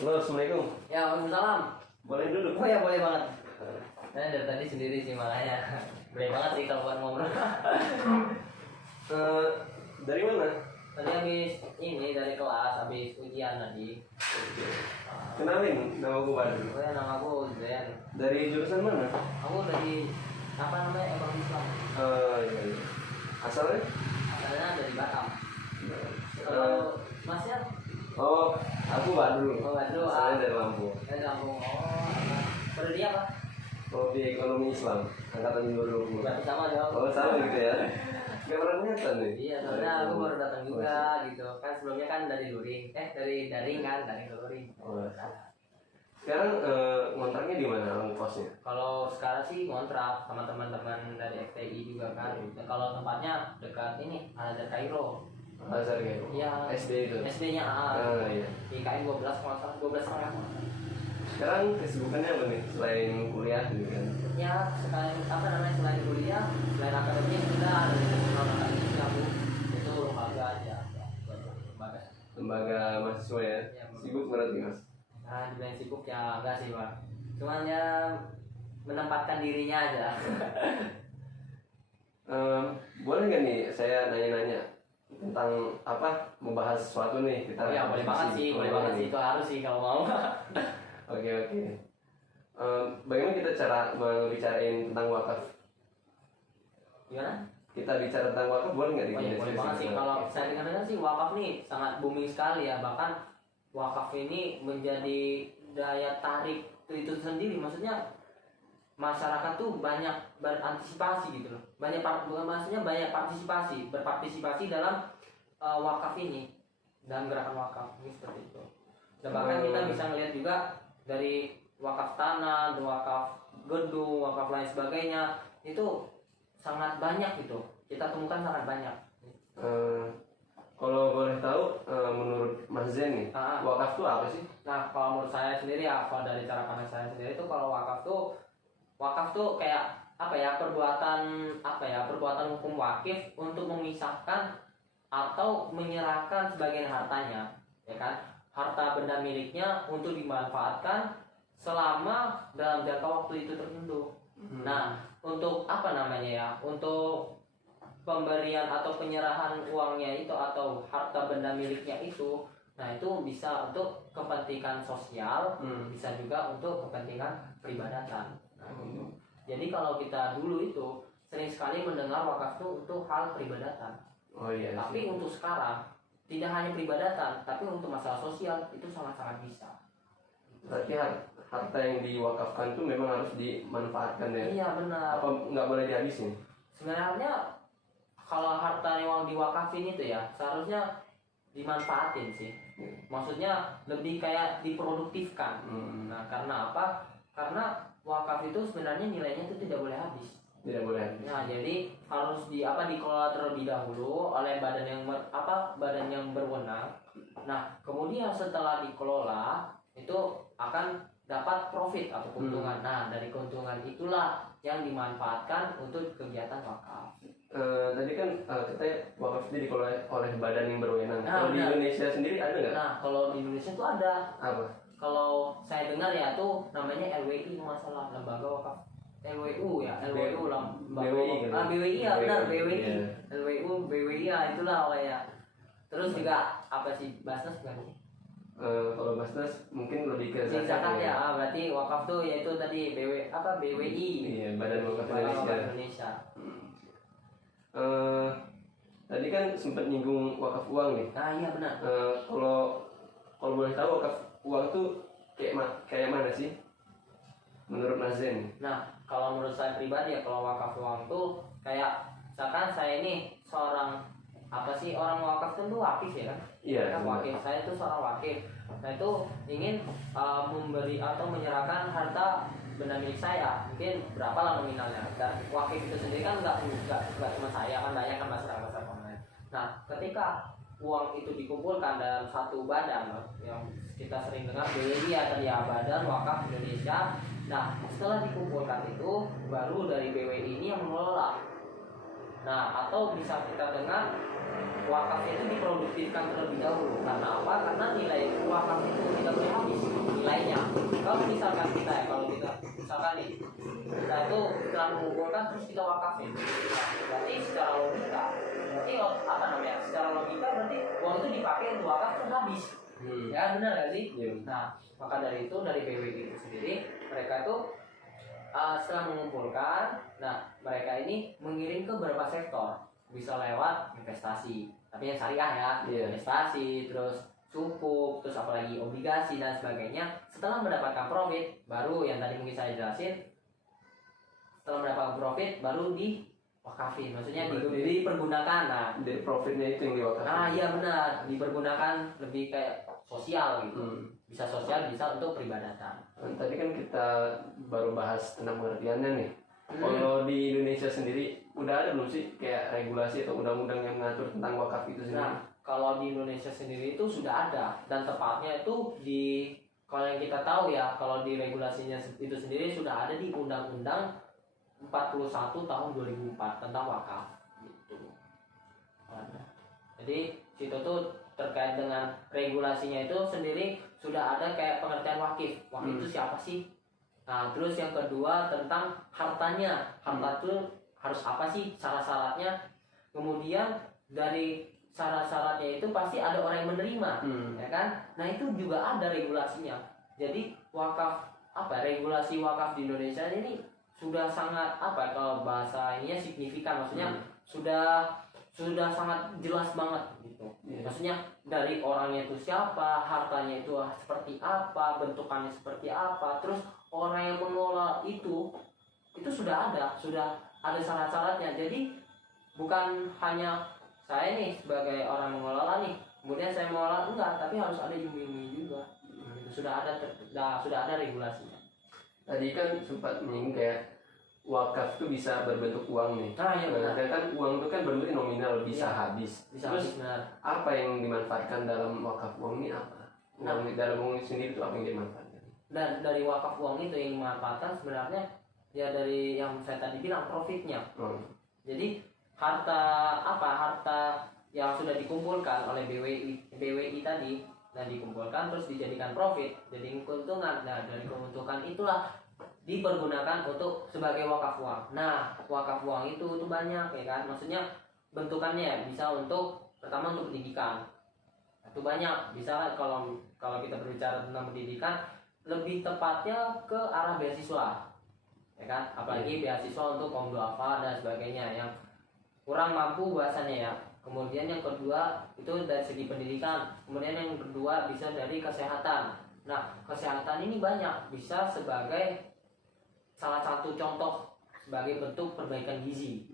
Halo, assalamualaikum. Ya, waalaikumsalam. Boleh duduk? Oh ya, boleh banget. Saya dari tadi sendiri sih makanya. Boleh banget sih kalau buat ngobrol. Dari mana? Tadi habis ini dari kelas, habis ujian tadi. Kenalin, nama gue Badru. Oh ya, nama aku Zen. Dari jurusan mana? Aku dari apa namanya, ekonomi Islam. Iya, iya. Asalnya? Asalnya dari Batam. Kalau Masnya? Oh, aku Badru. Oh, Badru. Asalnya dari Lampung. Dari Lampung. Oh, apa? Prodi apa? Prodi ekonomi Islam, angkatan 2020. Berarti sama dong. Oh, sama gitu ya? Gak pernah kelihatan nih? Iya, soalnya aku baru datang juga gitu. Kan sebelumnya kan dari luring. Dari daring kan, dari luring. Oh. Sekarang ngontraknya di mana kosnya? Kalau sekarang sih ngontrak sama teman-teman dari FTI juga kan. Dan kalau tempatnya dekat ini Al-Azhar Kairo. Azhar kayak Iya. SD itu. SD-nya Iya. di KM 12 kalau salah, 12 setengah. Sekarang kesibukannya apa nih selain kuliah gitu kan? Ya, sekarang apa namanya, selain kuliah, selain akademik kita ada akademik aku itu lembaga aja. Lembaga. Lembaga mahasiswa ya? Iya, Sibuk berarti mas? Nah, dibilang sibuk ya enggak sih, Pak. Cuman ya menempatkan dirinya aja. Boleh nggak nih saya nanya-nanya tentang apa, membahas sesuatu nih kita? Ya, boleh banget sih, boleh banget sih, itu harus sih kalau mau. Oke. Bagaimana kita cara membicarain tentang wakaf? Gimana? Kita bicara tentang wakaf boleh nggak? Oh, ya, boleh banget sih. Kalau saya dengar sih wakaf nih sangat booming sekali ya. Bahkan wakaf ini menjadi daya tarik itu sendiri. Maksudnya masyarakat tuh banyak berantisipasi gitu loh. Maksudnya banyak berpartisipasi dalam wakaf ini, dalam gerakan wakaf ini seperti itu. Dan bahkan kita bisa ngelihat juga dari wakaf tanah, wakaf gedung, wakaf lain sebagainya, itu sangat banyak gitu. Kita temukan sangat banyak. Kalau boleh tahu, menurut Mas Zen nih, wakaf itu apa sih? Nah, kalau menurut saya sendiri ya, kalau dari cara pandang saya sendiri itu, kalau wakaf tuh kayak apa ya, perbuatan hukum wakif untuk memisahkan atau menyerahkan sebagian hartanya, ya kan, harta benda miliknya untuk dimanfaatkan selama dalam jangka waktu itu tertentu. Nah, untuk apa namanya ya, untuk pemberian atau penyerahan uangnya itu atau harta benda miliknya itu, nah itu bisa untuk kepentingan sosial, bisa juga untuk kepentingan peribadatan. Nah, gitu. Jadi kalau kita dulu itu sering sekali mendengar wakaf itu untuk hal peribadatan. Oh iya. Tapi untuk sekarang tidak hanya peribadatan, tapi untuk masalah sosial itu sangat-sangat bisa. Berarti harta yang diwakafkan itu memang harus dimanfaatkan ya? Iya, benar. Apa nggak boleh dihabisin? Sebenarnya kalau harta yang diwakafin itu ya seharusnya dimanfaatin sih. Maksudnya lebih kayak diproduktifkan. Nah, karena apa? Karena wakaf itu sebenarnya nilainya itu tidak boleh habis. Tidak boleh habis. Nah, jadi harus dikelola terlebih dahulu oleh badan yang berwenang. Nah, kemudian setelah dikelola itu akan dapat profit atau keuntungan. Nah, dari keuntungan itulah yang dimanfaatkan untuk kegiatan wakaf. Tadi kan kita wakaf itu dikelola oleh badan yang berwenang. Nah, kalau di Indonesia sendiri ada nggak? Nah, kalau di Indonesia itu ada. Apa? Kalau saya dengar ya tuh namanya LWI, masalah lembaga wakaf. LWU ya, LWU lembaga BWI wakaf. BWI ya, benar, BWI. LWU, BWI ya, itulah ya. Terus juga apa sih, Basnas bukan sih? Kalau Basnas mungkin lebih ke zakat ya. Berarti wakaf tuh yaitu tadi BWI. Iya, Badan Wakaf Indonesia. Tadi kan sempat nyinggung wakaf uang nih. Nah, iya benar. Kalau boleh tahu wakaf uang tuh kayak mana sih menurut Mas Zen? Nah, kalau menurut saya pribadi ya, kalau wakaf uang tuh kayak misalkan saya ini seorang orang wakaf itu wakif ya kan? Iya. Kan wakif, saya itu seorang wakif. Saya itu ingin memberi atau menyerahkan harta benda milik saya, mungkin berapa lah nominalnya. Dan wakif itu sendiri kan nggak cuma saya, kan banyak kan masyarakat online. Nah, ketika uang itu dikumpulkan dalam satu badan yang kita sering dengar BWI ya tadi ya, Badan Wakaf Indonesia. Nah, setelah dikumpulkan itu baru dari BWI ini yang mengelola. Nah, atau bisa kita dengar wakaf itu diproduktifkan terlebih dahulu. Karena apa? Karena nilai wakaf itu tidak boleh habis. kalau misalkan kita ya, kalau kita misalkan nih kita itu setelah mengumpulkan terus kita wakafin, nah, berarti secara logika, berarti apa namanya? Secara logika berarti uang itu dipakai untuk wakaf terus habis. Ya benar nggak sih? Nah maka dari itu dari BWI itu sendiri mereka itu setelah mengumpulkan, nah mereka ini mengirim ke beberapa sektor, bisa lewat investasi, tapi yang syariah ya, investasi, terus sukuk, terus apalagi obligasi dan sebagainya. Setelah mendapatkan profit, baru yang tadi mungkin saya jelasin, setelah mendapatkan profit baru diwakafin, maksudnya dipergunakan. Nah dari profitnya itu yang diwakafin. Iya benar, dipergunakan lebih kayak sosial gitu. Bisa sosial, bisa untuk peribadatan. Tadi kan kita baru bahas tentang pengertiannya nih. Kalau di Indonesia sendiri udah ada belum sih kayak regulasi atau undang-undang yang mengatur tentang wakaf itu sendiri? Nah, kalau di Indonesia sendiri itu sudah ada, dan tepatnya itu kalau yang kita tahu ya, kalau di regulasinya itu sendiri sudah ada di Undang-Undang 41 tahun 2004 tentang wakaf gitu. Jadi situ tuh terkait dengan regulasinya itu sendiri sudah ada kayak pengertian wakif. Wakif itu siapa sih? Nah, terus yang kedua tentang hartanya. Harta itu harus apa sih syarat-syaratnya? Kemudian dari syarat-syaratnya itu pasti ada orang yang menerima, ya kan? Nah, itu juga ada regulasinya. Jadi wakaf regulasi wakaf di Indonesia ini sudah sangat kalau bahasa ininya signifikan, maksudnya sudah sangat jelas banget gitu. Maksudnya dari orangnya itu siapa, hartanya itu seperti apa, bentukannya seperti apa, terus orang yang mengelola itu sudah ada syarat-syaratnya. Jadi bukan hanya saya nih sebagai orang mengelola nih, kemudian saya mengelola, enggak, tapi harus ada iming-iming juga. Sudah ada regulasinya. Tadi kan sempat menyinggung kayak wakaf itu bisa berbentuk uang nih. Sedangkan uang itu kan bentuknya nominal, bisa habis. Terus apa yang dimanfaatkan dalam wakaf uang ini apa? Dalam uang sendiri itu apa yang dimanfaatkan? Dan dari wakaf uang itu yang dimanfaatkan sebenarnya ya dari yang saya tadi bilang profitnya. Jadi harta yang sudah dikumpulkan oleh BWI tadi dan dikumpulkan terus dijadikan profit, jadi keuntungan. Nah dari keuntungan itulah dipergunakan untuk sebagai wakaf uang. Nah wakaf uang itu banyak ya kan, maksudnya bentukannya bisa pertama untuk pendidikan, itu banyak. Bisa kalau kita berbicara tentang pendidikan, lebih tepatnya ke arah beasiswa ya kan, apalagi beasiswa untuk kaum duafa dan sebagainya yang kurang mampu bahasanya ya. Kemudian yang kedua itu dari segi pendidikan, kemudian yang kedua bisa dari kesehatan. Nah kesehatan ini banyak, bisa sebagai salah satu contoh sebagai bentuk perbaikan gizi.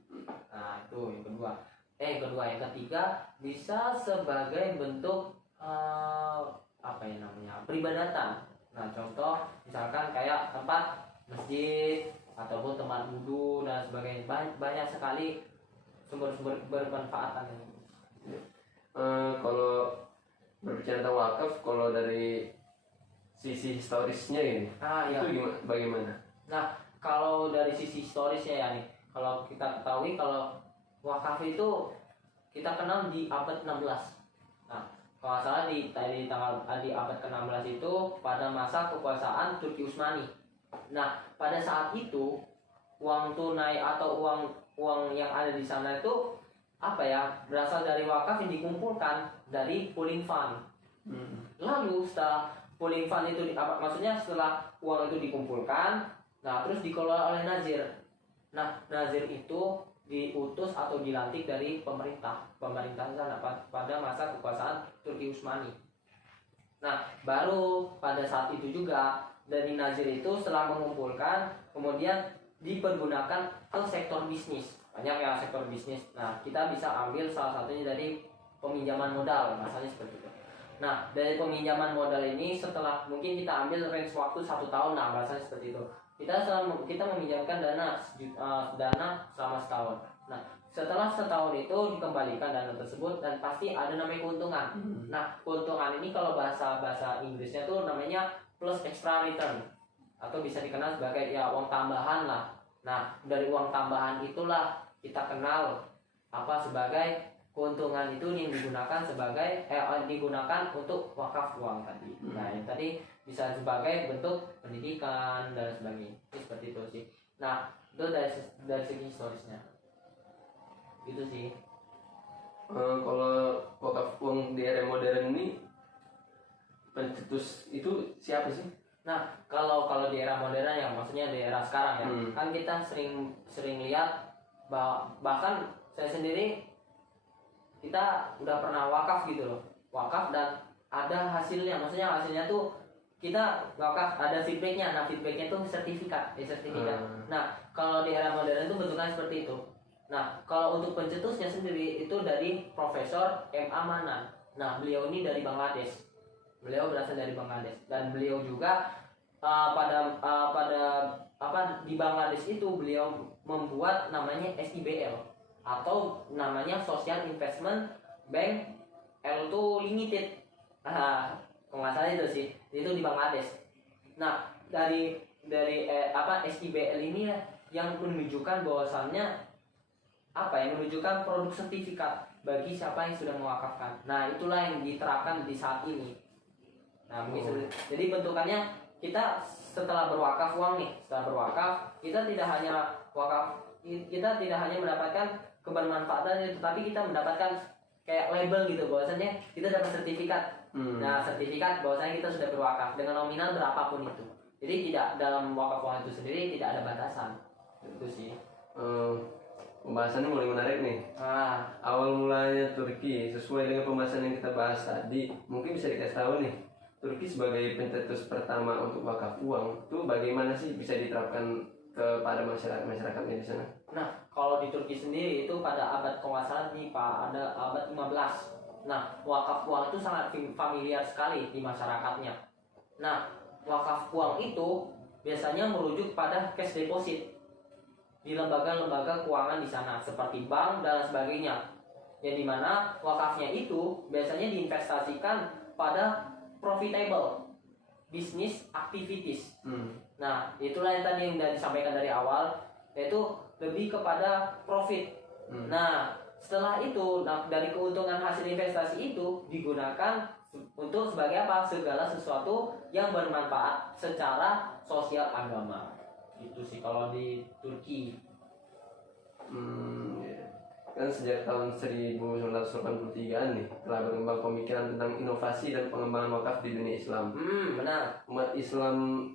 Nah itu yang kedua. Yang ketiga bisa sebagai bentuk peribadatan. Nah contoh misalkan kayak tempat masjid ataupun tempat wudhu dan sebagainya, banyak sekali sumber-sumber bermanfaatan. Kalau berbicara tentang wakaf, kalau dari sisi historisnya ini, itu bagaimana? Nah, kalau dari sisi historisnya ya nih, kalau kita ketahui kalau wakaf itu kita kenal di abad 16. Nah, kalau salah di abad ke-16 itu pada masa kekuasaan Turki Utsmani. Nah, pada saat itu uang tunai atau uang yang ada di sana itu berasal dari wakaf yang dikumpulkan dari pooling fund. Lalu setelah pooling fund itu maksudnya setelah uang itu dikumpulkan, nah terus dikelola oleh nazir. Nah nazir itu diutus atau dilantik dari pemerintah sana pada masa kekuasaan Turki Utsmani. Nah baru pada saat itu juga dari nazir itu setelah mengumpulkan kemudian dipergunakan ke sektor bisnis. Banyak ya sektor bisnis. Nah kita bisa ambil salah satunya dari peminjaman modal, masalahnya seperti itu. Nah dari peminjaman modal ini setelah mungkin kita ambil range waktu 1 tahun, nah bahasanya seperti itu. Kita meminjamkan dana selama setahun. Nah setelah setahun itu dikembalikan dana tersebut dan pasti ada namanya keuntungan. Nah keuntungan ini kalau bahasa Inggrisnya tuh namanya plus extra return atau bisa dikenal sebagai ya uang tambahan lah. Nah dari uang tambahan itulah kita kenal sebagai keuntungan itu yang digunakan sebagai digunakan untuk wakaf uang tadi. Nah, yang tadi bisa sebagai bentuk pendidikan dan sebagainya. Itu seperti itu sih. Nah, itu dari segi historisnya. Gitu sih. Kalau wakaf uang di era modern ini pencetus itu siapa sih? Nah, kalau di era modern ya, maksudnya di era sekarang ya, kan kita sering lihat bahkan saya sendiri kita udah pernah wakaf gitu loh, wakaf dan ada hasilnya, maksudnya hasilnya tuh kita wakaf ada feedbacknya. Nah, feedbacknya tuh sertifikat. Nah, kalau di era modern itu bentuknya seperti itu. Nah, kalau untuk pencetusnya sendiri itu dari Profesor M.A. Manan. Nah, beliau ini dari Bangladesh. Beliau berasal dari Bangladesh dan beliau juga pada di Bangladesh itu beliau membuat namanya SIBL atau namanya Social Investment Bank L2 Limited. Kalau nggak salah itu sih, itu di Bangladesh. Nah, dari SIBL ini ya yang menunjukkan bahwasannya menunjukkan produk sertifikat bagi siapa yang sudah mewakafkan. Nah, itulah yang diterapkan di saat ini. Nah, jadi bentukannya kita setelah berwakaf uang nih, kita tidak hanya mendapatkan kebermanfaatan itu, tapi kita mendapatkan kayak label gitu, bahwasanya kita dapat sertifikat. Nah, sertifikat bahwasanya kita sudah berwakaf dengan nominal berapapun itu. Jadi tidak, dalam wakaf uang itu sendiri tidak ada batasan. Itu sih. Pembahasannya mulai menarik nih. Awal mulanya Turki, sesuai dengan pembahasan yang kita bahas tadi, mungkin bisa dikasih tahu nih, Turki sebagai pencetus pertama untuk wakaf uang itu bagaimana sih bisa diterapkan kepada masyarakatnya di sana? Nah, kalau di Turki sendiri itu pada abad kalau nggak salah nih Pak, ada abad 15. Nah, wakaf uang itu sangat familiar sekali di masyarakatnya. Nah, wakaf uang itu biasanya merujuk pada cash deposit di lembaga-lembaga keuangan di sana seperti bank dan sebagainya. Yang dimana wakafnya itu biasanya diinvestasikan pada profitable business activities. Nah, itulah yang tadi yang sudah disampaikan dari awal, yaitu lebih kepada profit. Nah, setelah itu, dari keuntungan hasil investasi itu digunakan untuk sebagai apa? Segala sesuatu yang bermanfaat secara sosial agama. Itu sih kalau di Turki. Kan sejak tahun 1983 nih telah berkembang pemikiran tentang inovasi dan pengembangan wakaf di dunia Islam. Benar. Umat Islam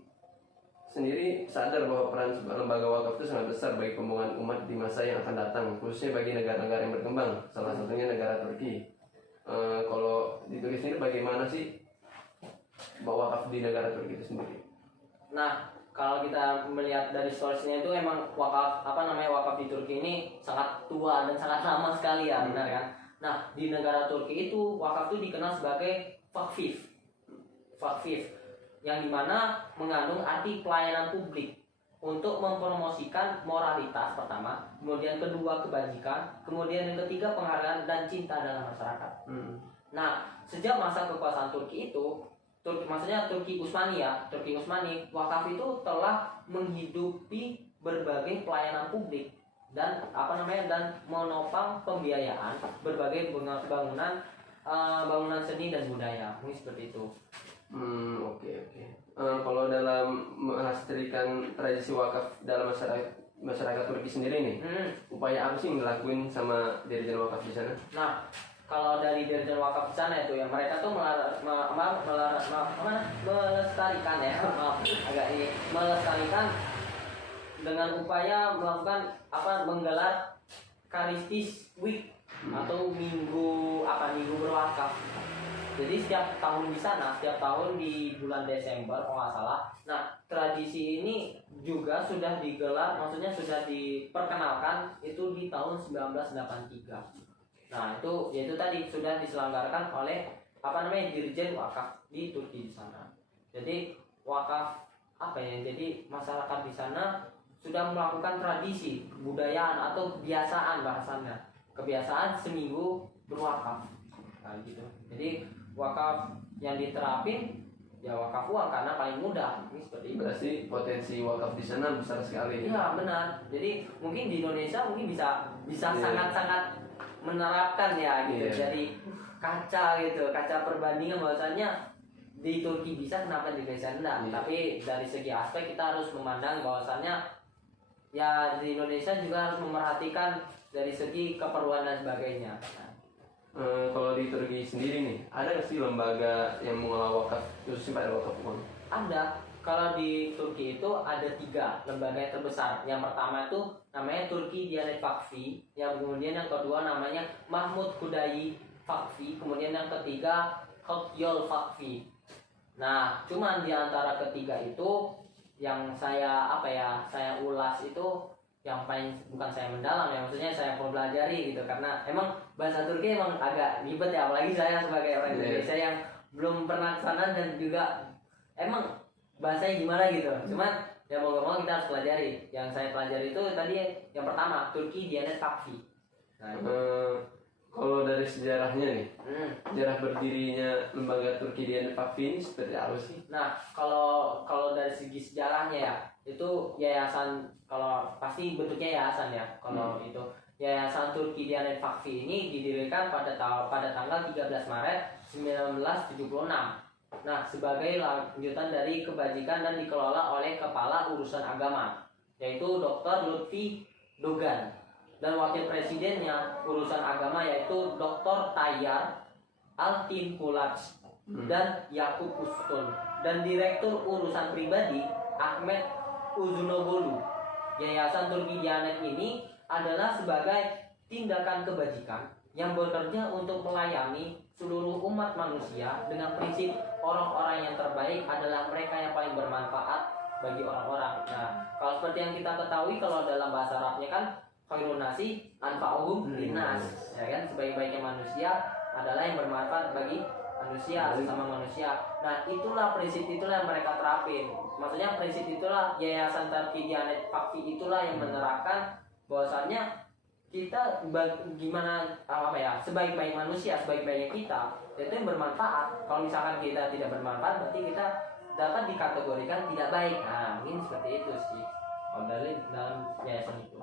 sendiri sadar bahwa peran lembaga wakaf itu sangat besar bagi pembangunan umat di masa yang akan datang, khususnya bagi negara-negara yang berkembang, salah satunya negara Turki. Kalau di Turki sendiri bagaimana sih wakaf di negara Turki itu sendiri? Nah, kalau kita melihat dari source-nya itu emang wakaf wakaf di Turki ini sangat tua dan sangat lama sekali ya, benar kan? Nah, di negara Turki itu wakaf itu dikenal sebagai vakfif, yang dimana mengandung arti pelayanan publik untuk mempromosikan moralitas pertama, kemudian kedua kebajikan, kemudian yang ketiga penghargaan dan cinta dalam masyarakat. Nah, sejak masa kekuasaan Turki itu, Turki Utsmani, wakaf itu telah menghidupi berbagai pelayanan publik dan dan menopang pembiayaan berbagai bangunan seni dan budaya. Ini seperti itu. Oke. Kalau dalam melestarikan tradisi wakaf dalam masyarakat Turki sendiri nih, upaya apa sih yang dilakuin sama Dirjen Wakaf di sana? Nah, kalau dari Dirjen Wakaf di sana itu ya mereka tuh melestarikan ya, melestarikan dengan upaya melakukan menggelar Karistis Week atau minggu berwakaf. Jadi setiap tahun di sana, setiap tahun di bulan Desember kalau nggak salah. Nah, tradisi ini juga sudah digelar, maksudnya sudah diperkenalkan itu di tahun 1983. Nah, yaitu tadi sudah diselenggarakan oleh Dirjen Wakaf di Turki di sana. Jadi wakaf jadi masyarakat di sana sudah melakukan tradisi kebudayaan atau kebiasaan bahasanya, kebiasaan seminggu berwakaf. Nah, gitu. Jadi wakaf yang diterapin ya wakaf uang karena paling mudah. Ini seperti itu. Berarti potensi wakaf di sana besar sekali. Iya benar. Jadi mungkin di Indonesia mungkin bisa Iya. sangat-sangat menerapkan ya gitu. Iya. Jadi kaca perbandingan bahwasanya di Turki bisa, kenapa di Indonesia enggak? Iya. Tapi dari segi aspek kita harus memandang bahwasannya ya di Indonesia juga harus memerhatikan dari segi keperluan dan sebagainya. Kalau di Turki sendiri nih, ada nggak sih lembaga yang mengelola wakaf khususnya pada wakaf uang? Ada. Kalau di Turki itu ada 3 lembaga yang terbesar. Yang pertama itu namanya Turki Diyanet Vakfi, yang kemudian yang kedua namanya Mahmud Hudayi Vakfi, kemudian yang ketiga Hokyol Vakfi. Nah, cuman di antara ketiga itu yang saya saya ulas itu yang paling, bukan saya mendalam ya, maksudnya saya pelajari gitu, karena emang bahasa Turki emang agak ribet ya, apalagi saya sebagai orang Indonesia yang belum pernah ke sana dan juga emang bahasanya gimana gitu. Cuman ya mau gak mau kita harus pelajari. Yang saya pelajari itu tadi yang pertama Turki Diyanet Vakfi. Nah, kalau dari sejarahnya nih, sejarah berdirinya lembaga Turki Diyanet Vakfi ini seperti apa sih? nah kalau dari segi sejarahnya ya, itu yayasan, kalau pasti bentuknya yayasan ya. Kalau itu Yayasan Turki Diyanet Vakfi ini didirikan pada tanggal 13 Maret 1976. Nah, sebagai lanjutan dari kebajikan dan dikelola oleh Kepala Urusan Agama, yaitu Dr. Lutfi Dogan, dan Wakil Presidennya Urusan Agama yaitu Dr. Tayyar Altinkulaj dan Yakub Ustun, dan Direktur Urusan Pribadi Ahmet Uzunoglu. Yayasan Turki Diyanet ini adalah sebagai tindakan kebajikan yang bekerja untuk melayani seluruh umat manusia dengan prinsip orang-orang yang terbaik adalah mereka yang paling bermanfaat bagi orang-orang. Nah, kalau seperti yang kita ketahui, kalau dalam bahasa Arabnya kan khairun nasi anfa'uhum linnas, ya kan, sebaik-baiknya manusia adalah yang bermanfaat bagi manusia, sesama manusia. Nah, prinsip itulah yang mereka terapin. Maksudnya prinsip itulah Yayasan Turki Diyanet Vakfi itulah yang menerapkan bahwasannya kita gimana sebaik-baik manusia, sebaik-baiknya kita itu yang bermanfaat. Kalau misalkan kita tidak bermanfaat, berarti kita dapat dikategorikan tidak baik. Nah, mungkin seperti itu sih dalam yayasan itu.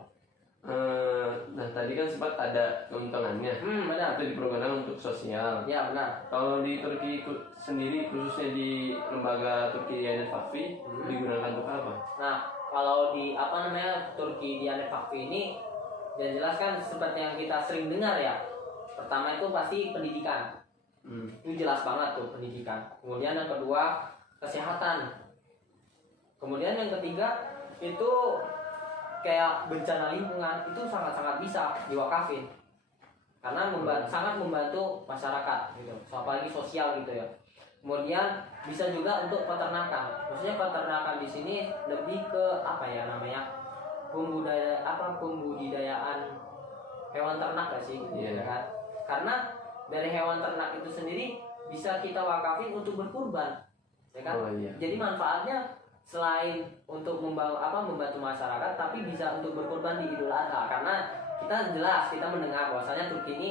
Nah, tadi kan sempat ada keuntungannya. Benar. Itu dipergunakan untuk sosial. Ya, benar. Kalau di Turki sendiri, khususnya di lembaga Turki Diyanet Vakfi, digunakan untuk apa? Nah, kalau di Turki Diyanet Vakfi ini, yang jelas kan seperti yang kita sering dengar ya. Pertama itu pasti pendidikan. Itu jelas banget tuh, pendidikan. Kemudian yang kedua kesehatan. Kemudian yang ketiga itu kayak bencana lingkungan, itu sangat-sangat bisa diwakafin. Karena sangat membantu masyarakat gitu. Apalagi sosial gitu ya. Kemudian bisa juga untuk peternakan. Maksudnya peternakan di sini lebih ke pembudidayaan hewan ternak gak sih? Iya. Kan? Karena dari hewan ternak itu sendiri bisa kita wakafin untuk berkurban, ya kan? Oh, iya. Jadi manfaatnya selain untuk membantu masyarakat, tapi bisa untuk berkurban di Idul Adha. Karena kita mendengar bahwasanya Turki ini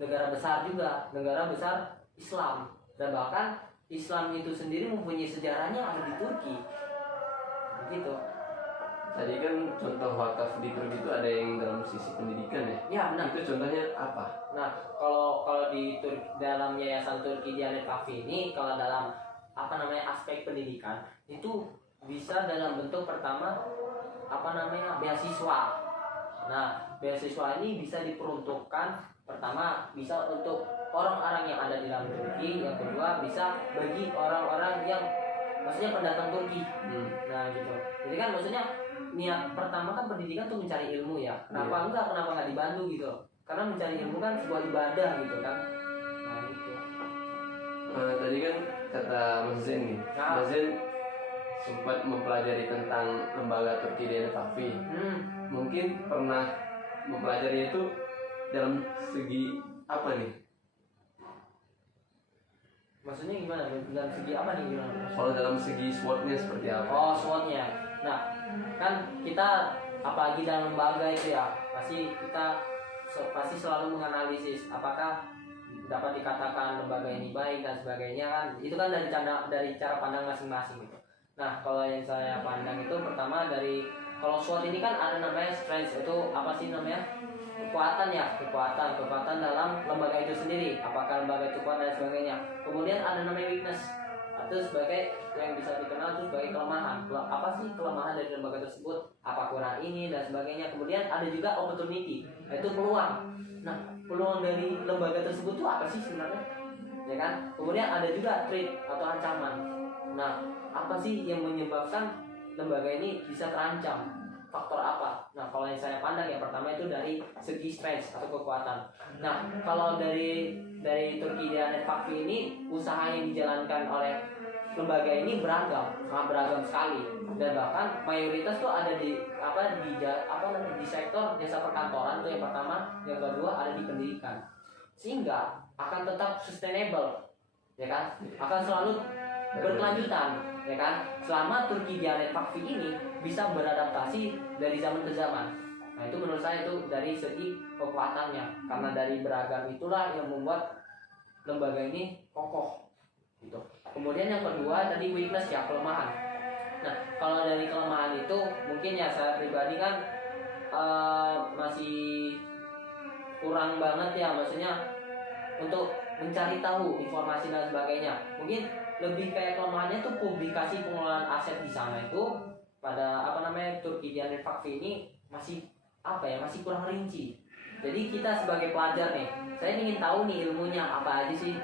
negara besar juga, negara besar Islam, dan bahkan Islam itu sendiri mempunyai sejarahnya ada di Turki, begitu. Tadi kan contoh wakaf di Turki itu ada yang dalam sisi pendidikan ya? Ya, benar. Itu contohnya apa? Nah, kalau di dalam Yayasan Turki Diyanet Vakfi ini, kalau dalam aspek pendidikan itu bisa dalam bentuk pertama beasiswa. Nah, beasiswa ini bisa diperuntukkan pertama bisa untuk orang-orang yang ada di dalam Turki, yang kedua bisa bagi orang-orang yang maksudnya pendatang Turki. Nah, gitu. Jadi kan maksudnya niat pertama kan pendidikan tuh mencari ilmu ya. Kenapa nggak dibantu gitu? Karena mencari ilmu kan sebuah ibadah gitu kan. Nah, gitu. Tadi kan kata Mas Zen nih, Mas Zen sempat mempelajari tentang lembaga Turki Diyanet Vakfi. Mungkin pernah mempelajari itu dalam segi apa nih? Maksudnya gimana? Dalam segi apa nih gimana? Kalau dalam segi SWOT-nya seperti apa? Oh, SWOT-nya. Nah, kan kita apalagi dalam lembaga itu ya, pasti kita selalu menganalisis apakah dapat dikatakan lembaga ini baik dan sebagainya kan, itu kan dari cara pandang masing-masing gitu. Nah kalau yang saya pandang itu pertama dari, kalau SWOT ini kan ada namanya strength, itu apa sih namanya, kekuatan ya, kekuatan dalam lembaga itu sendiri, apakah lembaga itu kuat dan sebagainya. Kemudian ada namanya weakness, itu sebagai yang bisa dikenal itu sebagai kelemahan. Apa sih kelemahan dari lembaga tersebut, apa kurang ini dan sebagainya. Kemudian ada juga opportunity, yaitu peluang. Nah peluang dari lembaga tersebut itu apa sih sebenarnya, ya kan. Kemudian ada juga threat atau ancaman. Nah apa sih yang menyebabkan lembaga ini bisa terancam, faktor apa. Nah kalau yang saya pandang ya pertama itu dari segi strength atau kekuatan. Nah kalau dari Turki Diyanet Vakfi ini, usaha yang dijalankan oleh lembaga ini beragam, sangat beragam sekali, dan bahkan mayoritas tuh ada di di sektor jasa perkantoran tuh yang pertama, yang kedua ada di pendidikan, sehingga akan tetap sustainable, ya kan, akan selalu berkelanjutan, ya kan, selama Turki Diyanet Vakfi ini bisa beradaptasi dari zaman ke zaman. Nah itu menurut saya itu dari segi kekuatannya, karena dari beragam itulah yang membuat lembaga ini kokoh gitu. Kemudian yang kedua tadi weakness ya, kelemahan. Nah kalau dari kelemahan itu mungkin ya saya pribadi kan masih kurang banget ya, maksudnya untuk mencari tahu informasi dan sebagainya. Mungkin lebih kayak kelemahannya tuh publikasi pengelolaan aset di sana itu pada Turki Diyanet Vakfi ini masih masih kurang rinci. Jadi kita sebagai pelajar nih, saya ingin tahu nih ilmunya apa aja sih,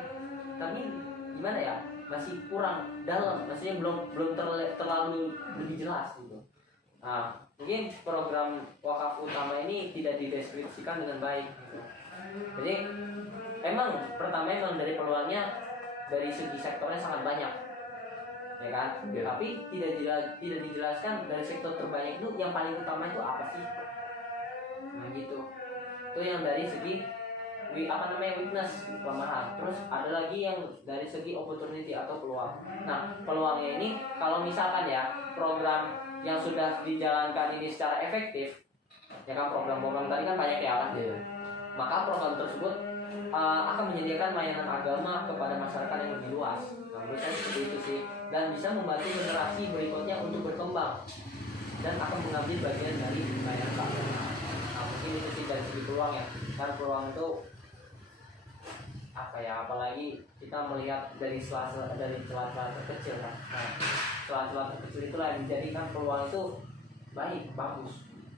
tapi gimana ya, masih kurang dalam, maksudnya belum terlalu lebih jelas gitu. Nah mungkin program wakaf utama ini tidak dideskripsikan dengan baik gitu. Jadi emang dari peluangnya dari segi sektornya sangat banyak, ya kan, tapi tidak dijelaskan dari sektor terbanyak itu yang paling utama itu apa sih. Nah gitu, itu yang dari segi weakness, kelemahan. Terus ada lagi yang dari segi opportunity atau peluang. Nah peluangnya ini kalau misalkan ya program yang sudah dijalankan ini secara efektif, ya kan, program-program tadi kan banyak ya, maka program tersebut akan menyediakan layanan agama kepada masyarakat yang lebih luas. Nah menurut saya seperti itu sih, dan bisa membantu generasi berikutnya untuk berkembang dan akan mengambil bagian dari layanan agama. Nah mungkin itu sih dari segi peluang ya, kan peluang itu apalagi kita melihat dari celah-celah terkecil kan. Nah celah-celah terkecil itulah yang menjadikan peluang itu bagus.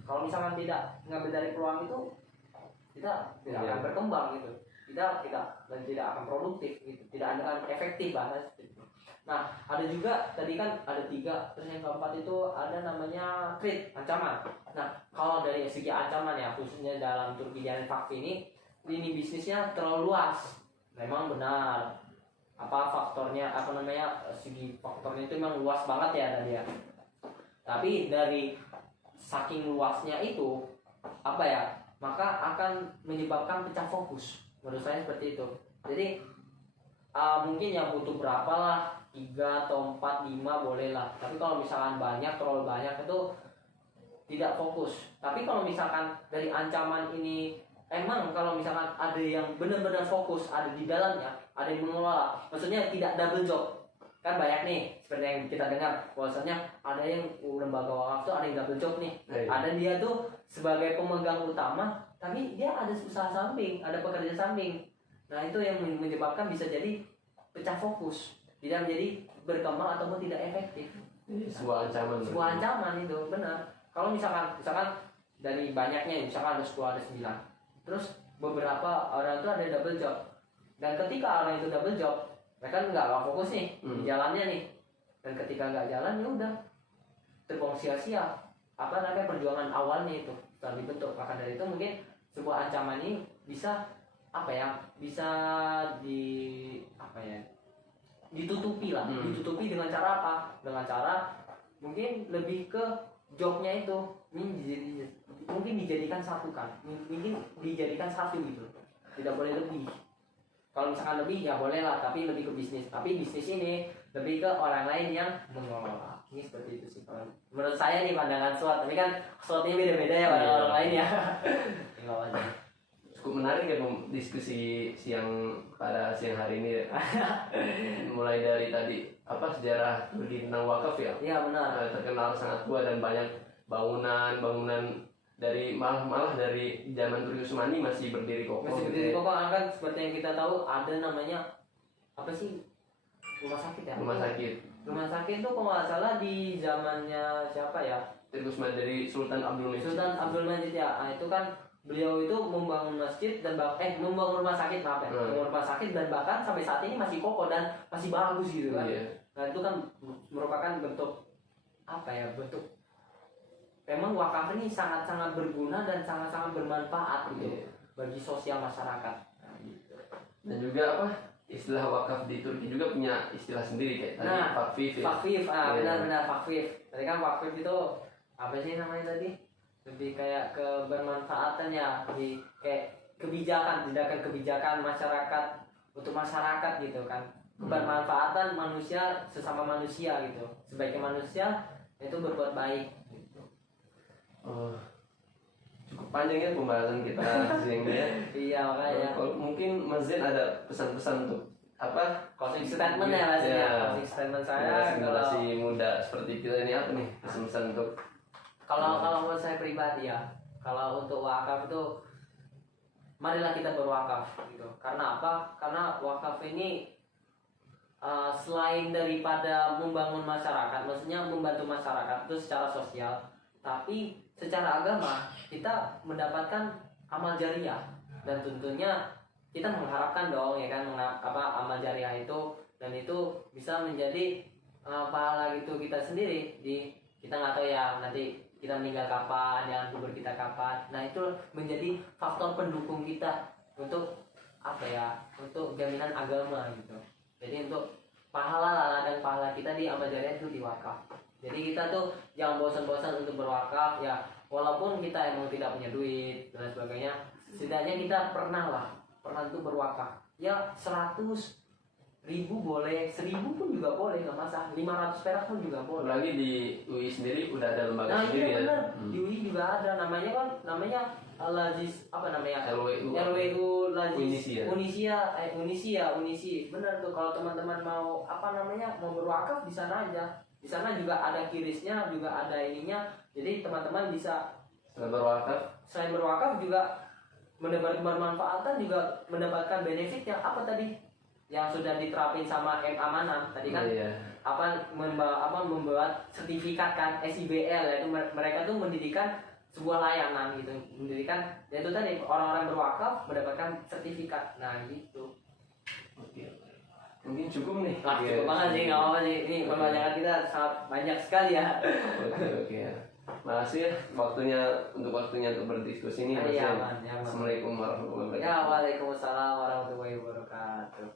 Kalau misalkan tidak mengambil dari peluang itu, kita tidak akan berkembang gitu, tidak akan produktif gitu, tidak akan efektif bahasa gitu. Nah ada juga tadi kan ada 3, terus yang keempat itu ada namanya threat, ancaman. Nah kalau dari segi ancaman ya, khususnya dalam Turki Diyanet Vakfi ini lini bisnisnya terlalu luas. Memang benar, faktornya segi faktornya itu memang luas banget ya tadi ya. Tapi dari saking luasnya itu maka akan menyebabkan pecah fokus. Menurut saya seperti itu. Jadi mungkin yang butuh berapa lah, 3 atau 4, 5 boleh lah. Tapi kalau misalkan terlalu banyak itu tidak fokus. Tapi kalau misalkan dari ancaman ini, emang kalau misalkan ada yang benar-benar fokus, ada di dalamnya, ada yang mengelola, maksudnya tidak double job. Kan banyak nih seperti yang kita dengar, bahwasanya ada yang lembaga wakaf tuh ada yang double job nih. Ada dia tuh sebagai pemegang utama, tapi dia ada usaha samping, ada pekerja samping. Nah itu yang menyebabkan bisa jadi pecah fokus, tidak menjadi berkembang ataupun tidak efektif. Sebuah ancaman itu benar. Kalau misalkan dari banyaknya, misalkan ada 10, ada 9, terus beberapa orang itu ada double job, dan ketika orang itu double job, mereka nggak fokus nih di jalannya nih, dan ketika nggak jalan ya udah terbuang sia-sia perjuangan awalnya itu telah dibentuk. Maka dari itu mungkin sebuah ancaman ini bisa ditutupi lah. Ditutupi dengan cara apa? Dengan cara mungkin lebih ke jobnya itu mungkin dijadikan satu gitu, tidak boleh lebih. Kalau misalkan lebih ya boleh lah, tapi lebih ke bisnis. Tapi bisnis ini lebih ke orang lain yang mengelola. Ini seperti itu sih menurut saya nih pandangan SWOT. Tapi kan SWOT-nya beda-beda ya pada orang lain ya. cukup menarik ya diskusi pada siang hari ini ya. Mulai dari tadi apa sejarah tentang wakaf ya. Iya benar. Terkenal sangat tua dan banyak bangunan dari malah dari zaman Turki Utsmani masih berdiri kokoh. Masih berdiri kokoh kan seperti yang kita tahu ada namanya apa sih? Rumah sakit ya? Rumah sakit. Rumah sakit tuh kalau nggak salah di zamannya siapa ya? Turki Utsmani dari Sultan Abdul Majid. Sultan Abdul Majid ya. Nah, itu kan beliau itu membangun masjid dan membangun rumah sakit maaf ya. Membangun rumah sakit dan bahkan sampai saat ini masih kokoh dan masih bagus gitu kan. Iya. Nah, itu kan merupakan bentuk apa ya? Bentuk memang wakaf ini sangat-sangat berguna dan sangat-sangat bermanfaat gitu bagi sosial masyarakat. Nah, gitu. Dan juga apa? Istilah wakaf di Turki juga punya istilah sendiri kayak tadi vakfif ya. Vakfif, benar-benar vakfif. Tadi kan vakfif itu apa sih namanya tadi? Lebih kayak kebermanfaatan ya, lebih kayak kebijakan, tindakan kebijakan masyarakat untuk masyarakat gitu kan. Kebermanfaatan manusia sesama manusia gitu. Sebagai manusia itu berbuat baik gitu. Oh, cukup panjang ya pembahasan kita siang ini ya. Iya makanya. Kalau mungkin Mas Zain ada pesan-pesan untuk apa? Closing statement ya Mas ya. Closing statement saya generasi muda seperti kita ini apa nih pesan-pesan untuk kalau menurut saya pribadi ya, kalau untuk wakaf itu marilah kita berwakaf gitu. Karena apa? Karena wakaf ini selain daripada membangun masyarakat, maksudnya membantu masyarakat itu secara sosial, tapi secara agama kita mendapatkan amal jariah dan tentunya kita mengharapkan dong ya kan amal jariah itu dan itu bisa menjadi pahala gitu kita sendiri kita nggak tahu ya nanti kita meninggal kapan, jalan kubur kita kapan. Nah itu menjadi faktor pendukung kita untuk apa ya, untuk jaminan agama gitu. Jadi untuk pahala lah, ladang pahala kita di amal jariah itu diwakaf. Jadi kita tuh jangan bosan-bosan untuk berwakaf ya, walaupun kita emang tidak punya duit dan sebagainya, setidaknya kita pernah itu berwakaf. Ya 100.000 boleh, 1.000 pun juga boleh, nggak masalah. 500 perak pun juga boleh. Lagi di UI sendiri udah ada lembaga sendiri iya, ya. Bener. Di UI juga ada namanya Lazis apa namanya? LWU Lazis Unisia. Bener tuh kalau teman-teman mau mau berwakaf di sana aja. Di sana juga ada kirisnya, juga ada ininya. Jadi teman-teman bisa selain berwakaf juga mendapatkan bermanfaatan, juga mendapatkan benefit yang apa tadi? Yang sudah diterapin sama Amanah tadi kan membuat sertifikat kan SIBL, yaitu mereka tuh mendirikan sebuah layanan gitu, mendirikan yaitu tadi orang-orang berwakaf mendapatkan sertifikat. Nah gitu. Oke. Mungkin cukup nih. Cukup banget sih, nggak apa-apa sih. Ini pembahasan kita sangat banyak sekali ya. Oke. Makasih ya waktunya untuk berdiskusi ini. Iya, Assalamualaikum warahmatullahi wabarakatuh. Ya, waalaikumsalam warahmatullahi wabarakatuh.